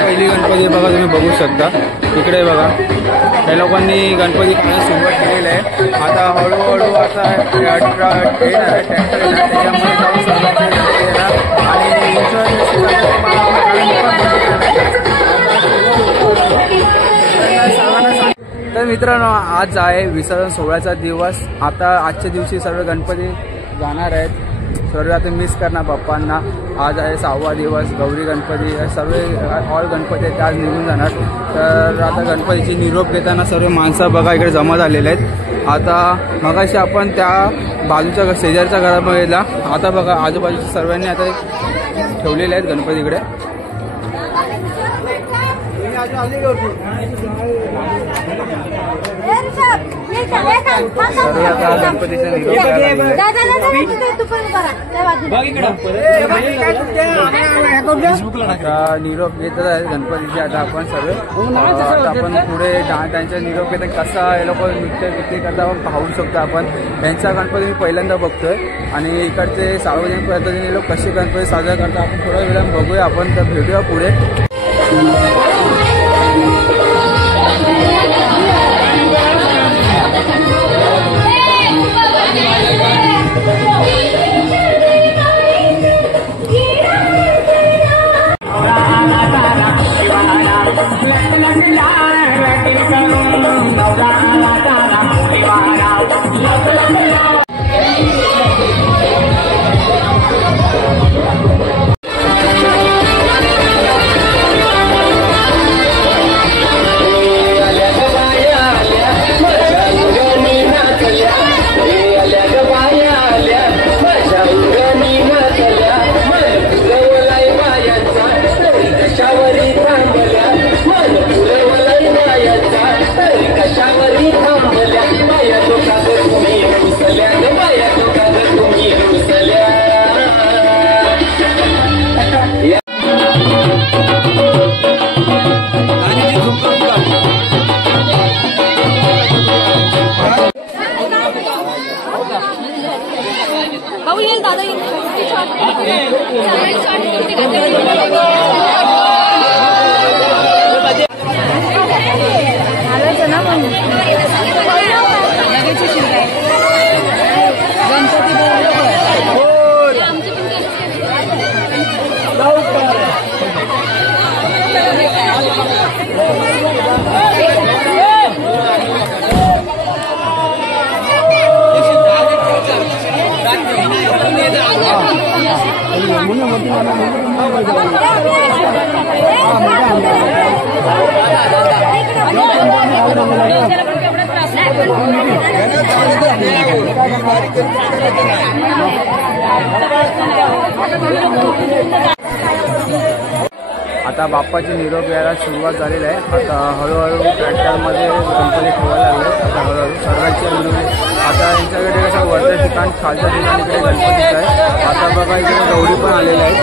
पहिली गणपती बघा, तुम्ही बघू शकता इकडे बघा, त्या लोकांनी गणपती खाण्यास सुरुवात केलेली आहे. आता हळूहळू असा ट्रॅक्टर येणार त्याच्यामध्ये जाऊन सर्वांचे येणार आणि तर मित्रांनो, आज आहे विसर्जन सोहळ्याचा दिवस. आता आजच्या दिवशी सर्व गणपती जाणार आहेत. सर्व आता मिस करणार बाप्पांना. आज आहे 6वा दिवस. गौरी गणपती सर्व ऑल गणपती आहेत, आज निघून जाणार. तर आता गणपतीची निरोप घेताना सर्व माणसं बघा इकडे जमा झालेले आहेत. आता मगाशी आपण त्या बाजूच्या शेजारच्या घरामध्ये गेला. आता बघा आजूबाजूच्या सर्वांनी आता ठेवलेले आहेत गणपती इकडे. गणपतीचा निरोप घेतच आहे गणपतीचे. आता आपण सर्व आता आपण पुढे त्यांच्या निरोप घेता कसा हे लोक नृत्य करता पाहू शकतो आपण. त्यांचा गणपती मी पहिल्यांदा बघतोय आणि इकडचे सार्वजनिक पद्धतीने लोक कसे गणपती साजरा करतात आपण थोड्या वेळाने बघूया. आपण तर भेटूया पुढे. आता बाप्पाची निरोप यायला सुरुवात झालेली आहे. आता हळूहळू ट्रॅक्टरमध्ये गणपती ठेवायला लागले. आता हळूहळू सर्वांचे निरोप. आता यांच्याकडे कसं वरच्या ठिकाण खालच्या ठिकाणीकडे गणपतीचं आहे. आता बघा इकडे गौरी पण आलेल्या आहेत.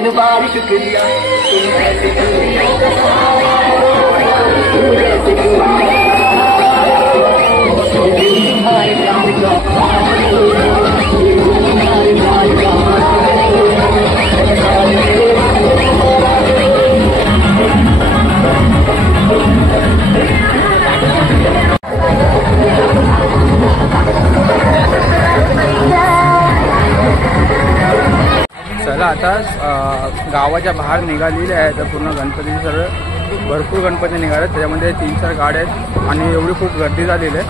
मिलियन बार शुक्रिया चला आता गावाच्या बाहेर निघालेले आहे तर पूर्ण गणपतीचे सर्व भरपूर गणपती निघाले त्याच्यामध्ये 3-4 गाड्या आहेत आणि एवढी खूप गर्दी झालेली आहे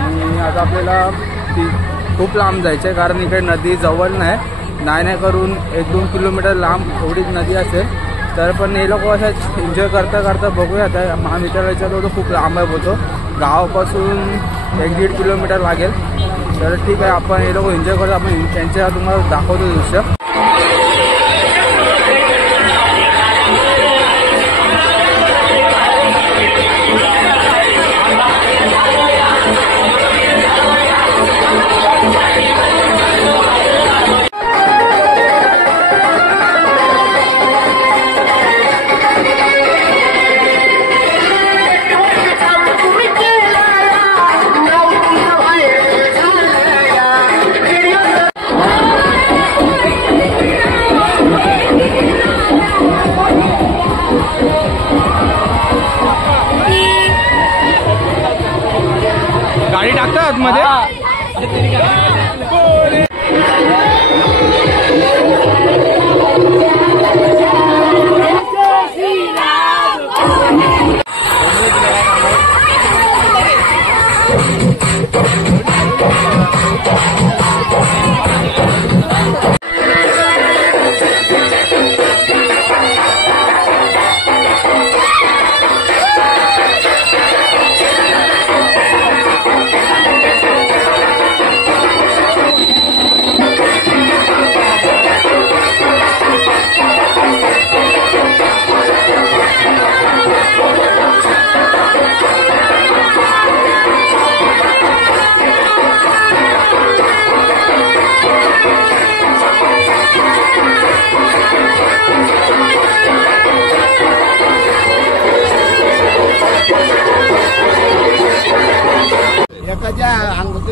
आणि आता आपल्याला खूप लांब जायचं आहे कारण इकडे नदी जवळ नाही करून 1-2 किलोमीटर लांब एवढीच नदी असेल तर पण हे लोक असं एन्जॉय करता बघूया आता महामित्राच्या तो खूप लांब आहे बोलतो गावापासून 1-1.5 किलोमीटर लागेल तर ठीक आहे आपण हे लोक एन्जॉय करतो आपण त्यांच्या तुम्हाला दाखवतो दृश्य गाडी टाकतात मध्ये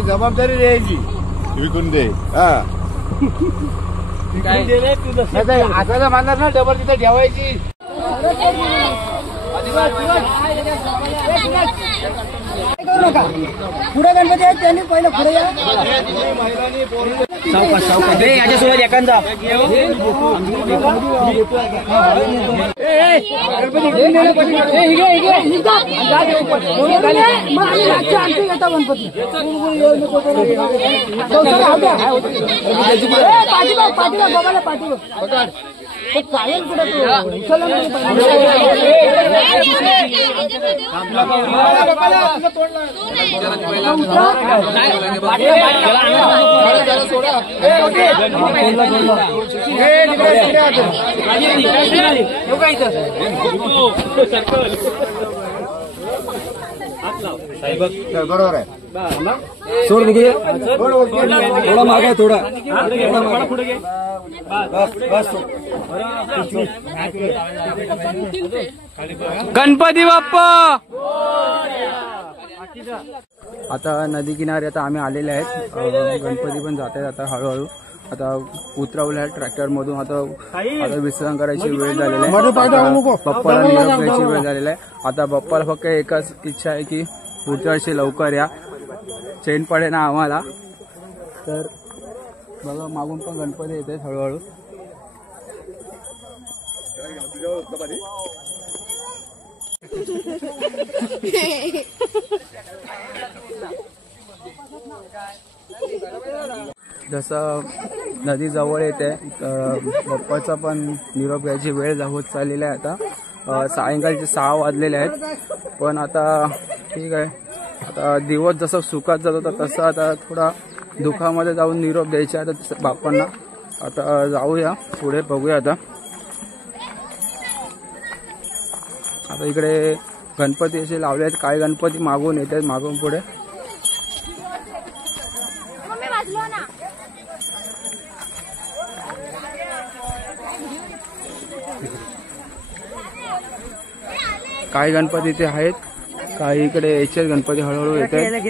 जबाबदारी द्यायची विकून दे असं मानणार ना डबल तिथे ठेवायची पुढे गणपती आहेत त्यांनी पहिलं पुढे याच्यासोबत एखादा चालेल कुठे बरोबर आहे सोड निघे थोडा मागे थोडा गणपती बाप्पा आता नदी किनारी आता आम्ही आलेले आहेत गणपती पण जात आहेत आता हळूहळू आता उतरवल्या ट्रॅक्टर मधून आता विश्राम करायची वेळ झालेली आहे बाप्पाला निरोप घ्यायची वेळ झालेला आहे आता बाप्पाला फक्त एकच इच्छा आहे की पुढच्या वर्षी लवकर या चैन पडे ना आम्हाला तर बघा मागून पण गणपती येत आहेत हळूहळू जसं नदी जवळ येते बाप्पाचा पण निरोप घ्यायची वेळ होत चाललेली आहे आता सायंकाळचे 6 वाजलेले आहेत पण आता ठीक आहे आता दिवस जसं सुखात जात होता तसं आता थोडा दुःखामध्ये जाऊन निरोप द्यायचा आता बाप्पांना आता जाऊया पुढे बघूया आता इकडे गणपती असे लावले आहेत काय गणपती मागून येत आहेत मागून पुढे काही गणपती इथे आहेत, काही इकडे यायचे गणपती हळूहळू येत आहेत.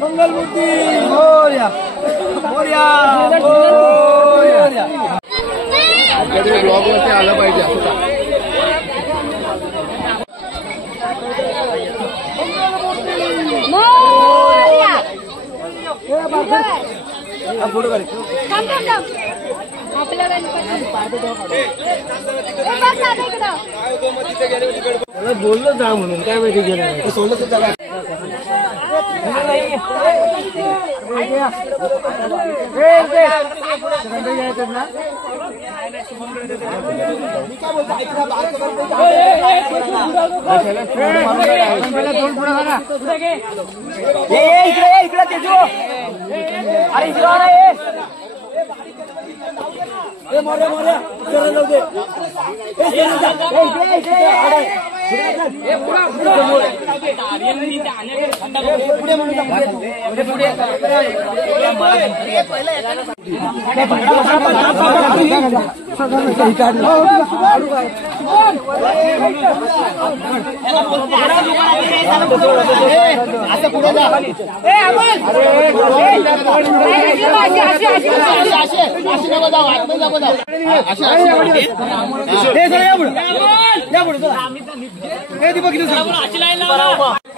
मंगलमूर्ती मोरया मोरया मोरया. ब्लॉग वरती आलं पाहिजे असं बोललो जा म्हणून काय माहिती गेलं सोडलं तर त्याला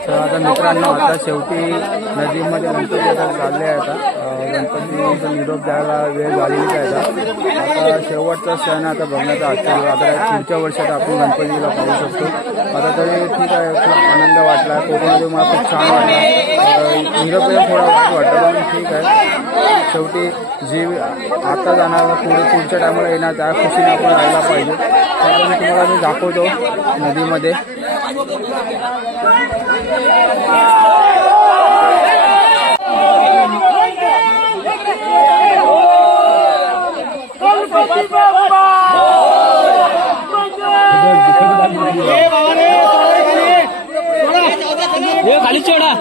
तर आता मित्रांनो, आता शेवटी नदीमध्ये गणपती आता चालले आहे. आता गणपतीचा निरोप द्यायला वेळ झालेली आहे. आता शेवटचा सण आता बघण्याचा आजच्या आता पुढच्या वर्षात आपण गणपतीला पाहू शकतो. आता तरी ठीक आहे, खूप आनंद वाटला. कोकणामध्ये मला खूप छान वाटला. निरोप थोडा वाईट वाटतं पण ठीक आहे. शेवटी जी आता जाणार पुढच्या टायमाला येणार त्या खुशीने आपण राहायला पाहिजे. त्यामुळे तुम्हाला मी दाखवतो नदीमध्ये. खाली चढा.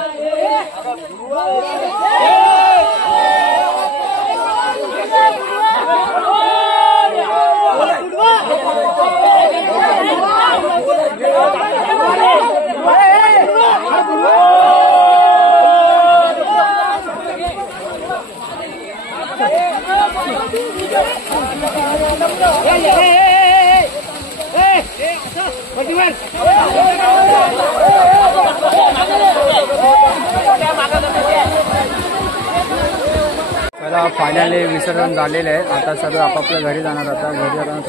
चला, फायनली विसर्जन झालेलं आहे. आता सर्व आपापल्या घरी जाणार. आता घरी जाताना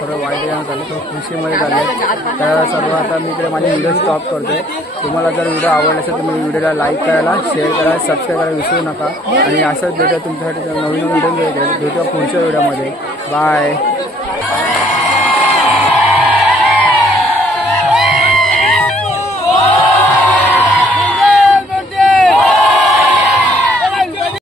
थोडं वाईट झालं, थोडं खुशीमध्ये झालं. तर सर्व आता मी इकडे माझे व्हिडिओ स्टॉप करतोय. तुम्हाला जर व्हिडिओ आवडला असेल तर तुम्ही व्हिडिओला लाईक करायला, शेअर करायला, सबस्क्राईब करायला विसरू नका. आणि असंच भेटूया तुमच्यासाठी नवीन व्हिडिओ भेटूया पुढच्या व्हिडिओमध्ये. बाय.